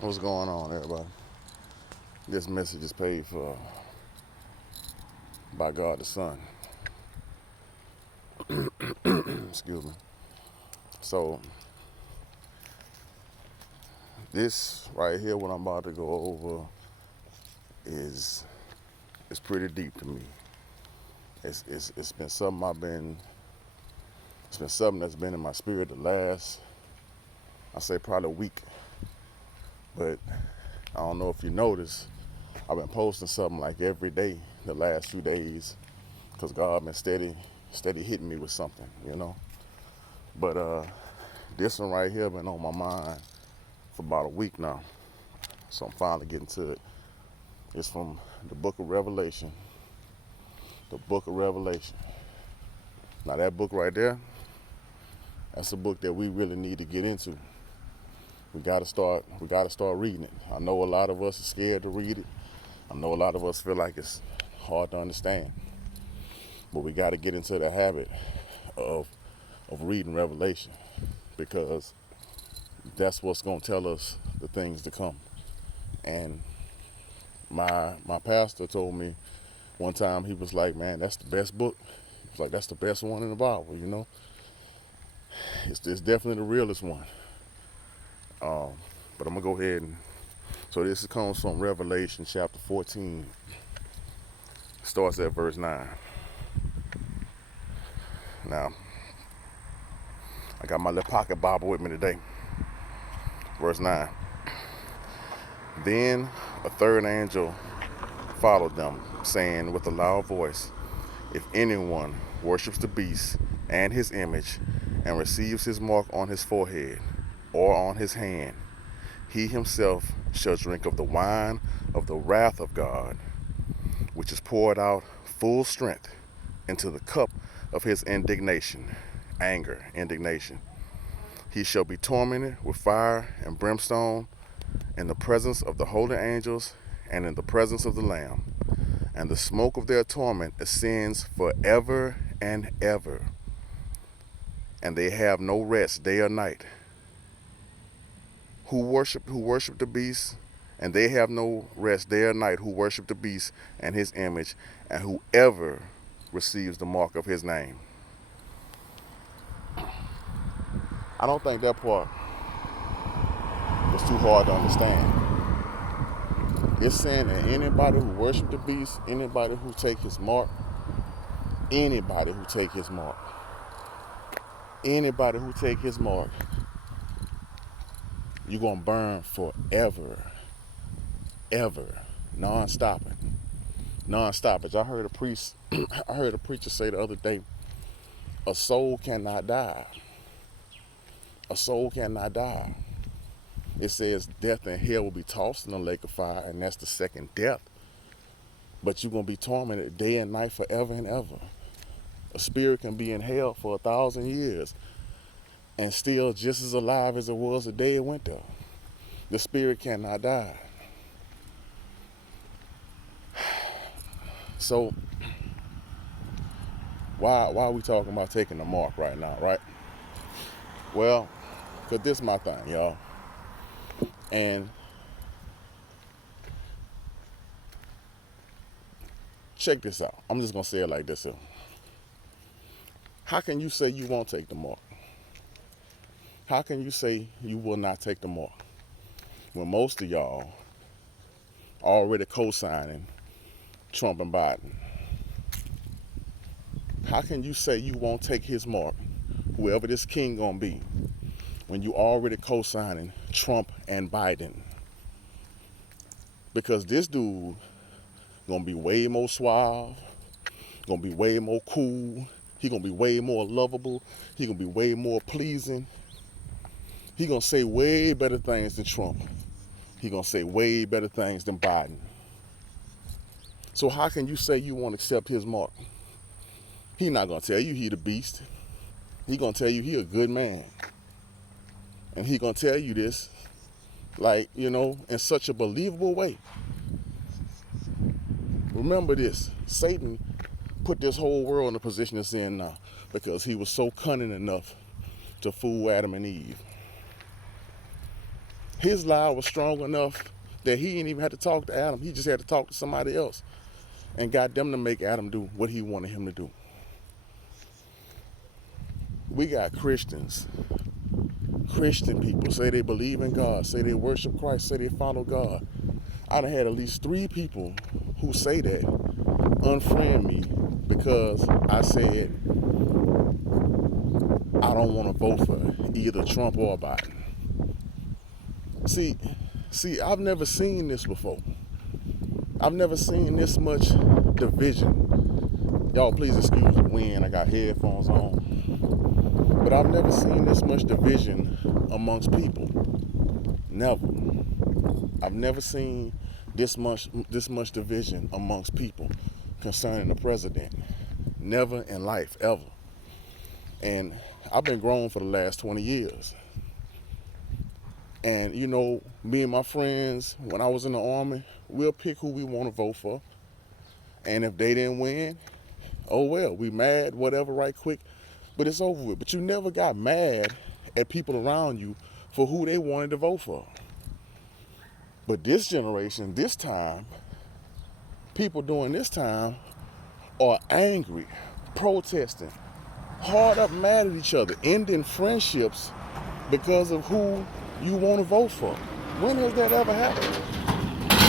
What's going on, everybody? This message is paid for by God the Son. Excuse me. So this right here, what I'm about to go over, is it's pretty deep to me. It's been something it's been something that's been in my spirit the last, I say probably a week. But I don't know if you noticed, I've been posting something like every day the last few days, because God been steady hitting me with something. But this one right here been on my mind for about a week now. So I'm finally getting to it. It's from the book of Revelation. The book of Revelation. Now that book right there, that's a book that we really need to get into. We gotta start reading it. I know a lot of us are scared to read it. I know a lot of us feel like it's hard to understand. But we gotta get into the habit of reading Revelation, because that's what's gonna tell us the things to come. And my pastor told me one time, he was like, man, that's the best book. He was like, that's the best one in the Bible. It's definitely the realest one. But I'm gonna go ahead and, so this comes from Revelation chapter 14. Starts at verse 9. Now, I got my little pocket Bible with me today. Verse 9. Then a third angel followed them, saying with a loud voice, if anyone worships the beast and his image and receives his mark on his forehead or on his hand, he himself shall drink of the wine of the wrath of God, which is poured out full strength into the cup of his indignation, indignation. He shall be tormented with fire and brimstone in the presence of the holy angels and in the presence of the Lamb. And the smoke of their torment ascends forever and ever. And they have no rest day or night. Who worship the beast, and they have no rest day or night, who worship the beast and his image, and whoever receives the mark of his name. I don't think that part was too hard to understand. It's saying that anybody who worship the beast, anybody who take his mark, anybody who take his mark, anybody who take his mark, you're gonna burn forever, ever, non-stopping. Non-stoppage. I heard a preacher say the other day, a soul cannot die. A soul cannot die. It says death and hell will be tossed in the lake of fire, and that's the second death. But you're gonna be tormented day and night forever and ever. A spirit can be in hell for 1,000 years and still just as alive as it was the day it went there. The spirit cannot die. So why are we talking about taking the mark right now, right? Well, because this is my thing, y'all. And check this out. I'm just going to say it like this here. How can you say you won't take the mark? How can you say you will not take the mark when most of y'all already co-signing Trump and Biden? How can you say you won't take his mark, whoever this king gonna be, when you already co-signing Trump and Biden? Because this dude gonna be way more suave, gonna be way more cool, he gonna be way more lovable, he gonna be way more pleasing. He gonna say way better things than Trump. He gonna say way better things than Biden. So how can you say you won't accept his mark? He not gonna tell you he the beast. He gonna tell you he a good man. And he gonna tell you this, like, in such a believable way. Remember this, Satan put this whole world in the position it's in now because he was so cunning enough to fool Adam and Eve. His lie was strong enough that he didn't even have to talk to Adam. He just had to talk to somebody else and got them to make Adam do what he wanted him to do. We got Christian people say they believe in God, say they worship Christ, say they follow God. I done had at least 3 people who say that unfriend me because I said I don't want to vote for either Trump or Biden. See, I've never seen this before. I've never seen this much division. Y'all, please excuse the wind. I got headphones on. But I've never seen this much division amongst people. Never. I've never seen this much division amongst people concerning the president. Never in life, ever. And I've been grown for the last 20 years. And you know, me and my friends, when I was in the Army, we'll pick who we want to vote for. And if they didn't win, oh well, we mad, whatever, right quick, but it's over with. But you never got mad at people around you for who they wanted to vote for. But this generation, this time, people during this time are angry, protesting, hard up mad at each other, ending friendships because of who you want to vote for. When has that ever happened?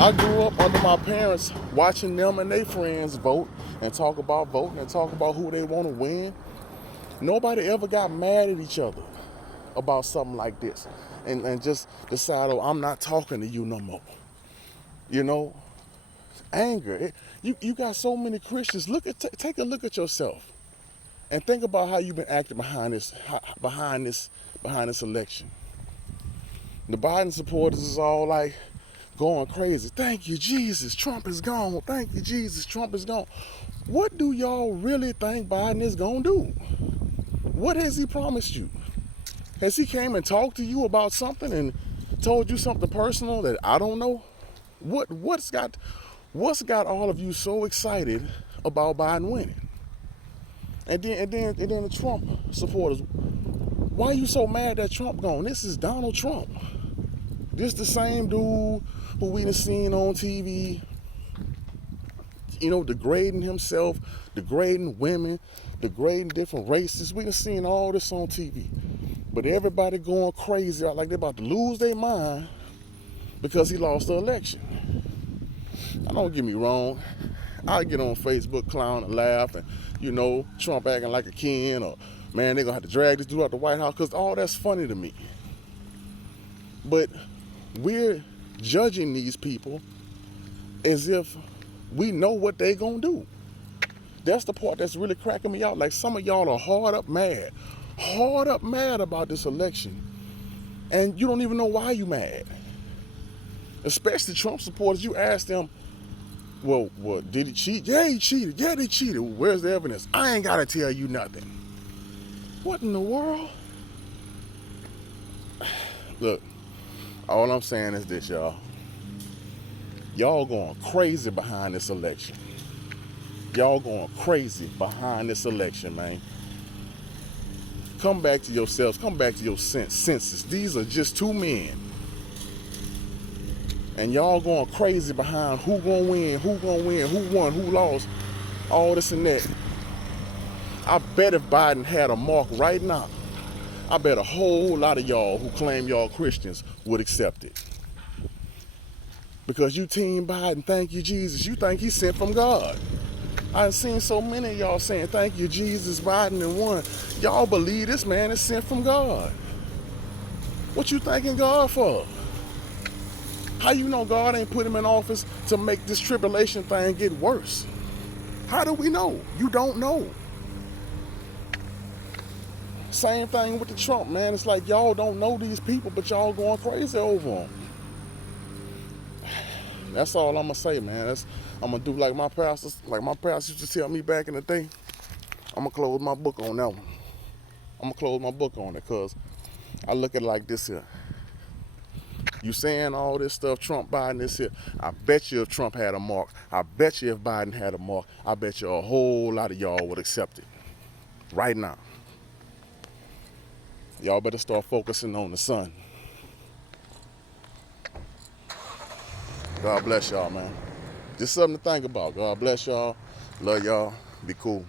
I grew up under my parents watching them and their friends vote and talk about voting and talk about who they want to win. Nobody ever got mad at each other about something like this and just decide, oh, I'm not talking to you no more. You know, anger. You got so many Christians. Take a look at yourself and think about how you've been acting behind this election. The Biden supporters is all like going crazy. Thank you, Jesus, Trump is gone. Thank you, Jesus, Trump is gone. What do y'all really think Biden is gonna do? What has he promised you? Has he came and talked to you about something and told you something personal that I don't know? What's got all of you so excited about Biden winning? And then the Trump supporters, why are you so mad that Trump gone? This is Donald Trump. This the same dude who we done seen on TV, you know, degrading himself, degrading women, degrading different races. We done seen all this on TV. But everybody going crazy, like they're about to lose their mind because he lost the election. Now, don't get me wrong. I get on Facebook, clown and laugh, and you know, Trump acting like a king, or man, they're gonna have to drag this dude out the White House, because all that's funny to me. But we're judging these people as if we know what they gonna do. That's the part that's really cracking me out. Like, some of y'all are hard up mad about this election, and you don't even know why you mad. Especially Trump supporters, you ask them, well, did he cheat? Yeah, he cheated. Yeah, they cheated. Where's the evidence? I ain't gotta tell you nothing. What in the world? Look, all I'm saying is this, y'all. Y'all going crazy behind this election. Y'all going crazy behind this election, man. Come back to yourselves. Come back to your senses. These are just 2 men. And y'all going crazy behind who gonna win, who won, who lost, all this and that. I bet if Biden had a mark right now, I bet a whole lot of y'all who claim y'all Christians would accept it. Because you team Biden, thank you, Jesus. You think he's sent from God. I've seen so many of y'all saying, thank you, Jesus, Biden and won. Y'all believe this man is sent from God. What you thanking God for? How you know God ain't put him in office to make this tribulation thing get worse? How do we know? You don't know. Same thing with the Trump, man. It's like y'all don't know these people, but y'all going crazy over them. That's all I'm gonna say, man. I'm gonna do like my pastors used to tell me back in the day. I'm gonna close my book on that one. I'm gonna close my book on it, because I look at it like this here. You saying all this stuff, Trump, Biden, this here. I bet you if Trump had a mark, I bet you if Biden had a mark, I bet you a whole lot of y'all would accept it. Right now. Y'all better start focusing on the sun. God bless y'all, man. Just something to think about. God bless y'all. Love y'all. Be cool.